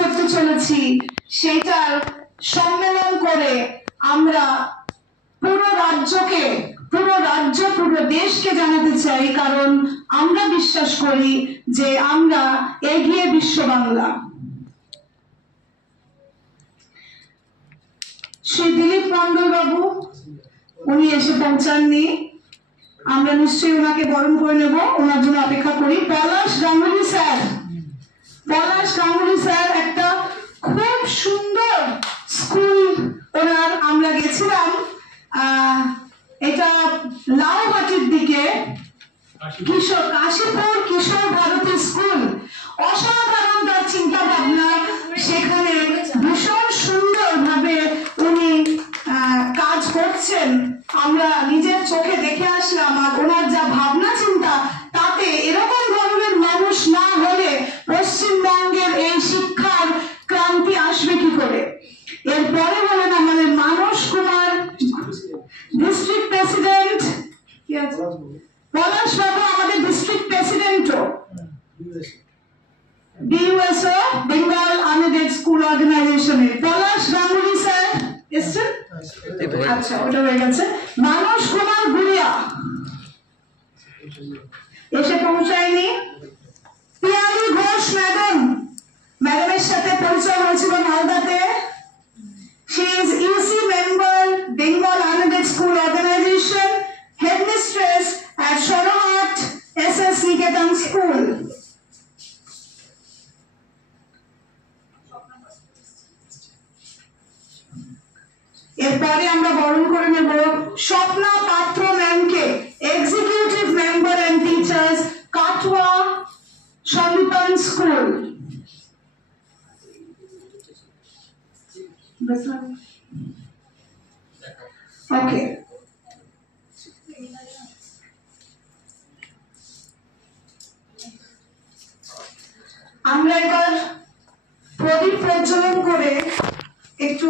করতে চলেছি সেটার সম্মেলন করে আমরা পুরো দেশকে জানাতে চাই, কারণ আমরা বিশ্বাস করি যে আমরা এগিয়ে বিশ্ব বাংলা। শ্রী দিলীপ মন্ডল বাবু উনি এসে পৌঁছাননি, আমরা নিশ্চয়ই ওনাকে বরণ করে নেব, ওনার জন্য অপেক্ষা করি। পলাশ গাঙ্গুলি স্যার একটা খুব সুন্দর স্কুল ওনার, আমরা গেছিলাম এটা লাউহাটির দিকে, কাশীপুর কিশোর ভারতী স্কুল। অসাধারণ তার চিন্তা ভাবনা, সেখানে ভীষণ সুন্দর ভাবে উনি কাজ করছেন, আমরা নিজের চোখে দেখে আসলাম। আর ওনার যা ভাবনা চিন্তা, তাতে এরকম ধরনের মানুষ না হলে পশ্চিমবঙ্গের এই শিক্ষার ক্রান্তি আসবে কি করে। এরপরে বলেন আমাদের মানস কুমার ডিস্ট্রিক্ট প্রেসিডেন্ট, পলাশ বাবু আমাদের ডিস্ট্রিক্ট প্রেসিডেন্টও, BUSO বেঙ্গল আনএডেড স্কুল অর্গানাইজেশনের পলাশ গাঙ্গুলি স্যার এসছেন। আচ্ছা, ওটা হয়ে গেছে। মানস কুমার গুড়িয়া এসে পৌঁছায়নি। পিয়ালি ঘোষ ম্যাডামের সাথে পরিচয় হয়েছিল মালদাতে। She is EC member, Bengal Unaided School Organization, headmistress at Shorohat SS Niketan School. এরপরে আমরা বরণ করে নেব স্বপ্না পাত্র ম্যামকে, এক্সিকিউটিভ মেম্বার এন্ড টিচার্স, কাটুয়া সন্তান স্কুল। ওকে, আমরা এবার প্রদীপ প্রজ্বলন করে একটু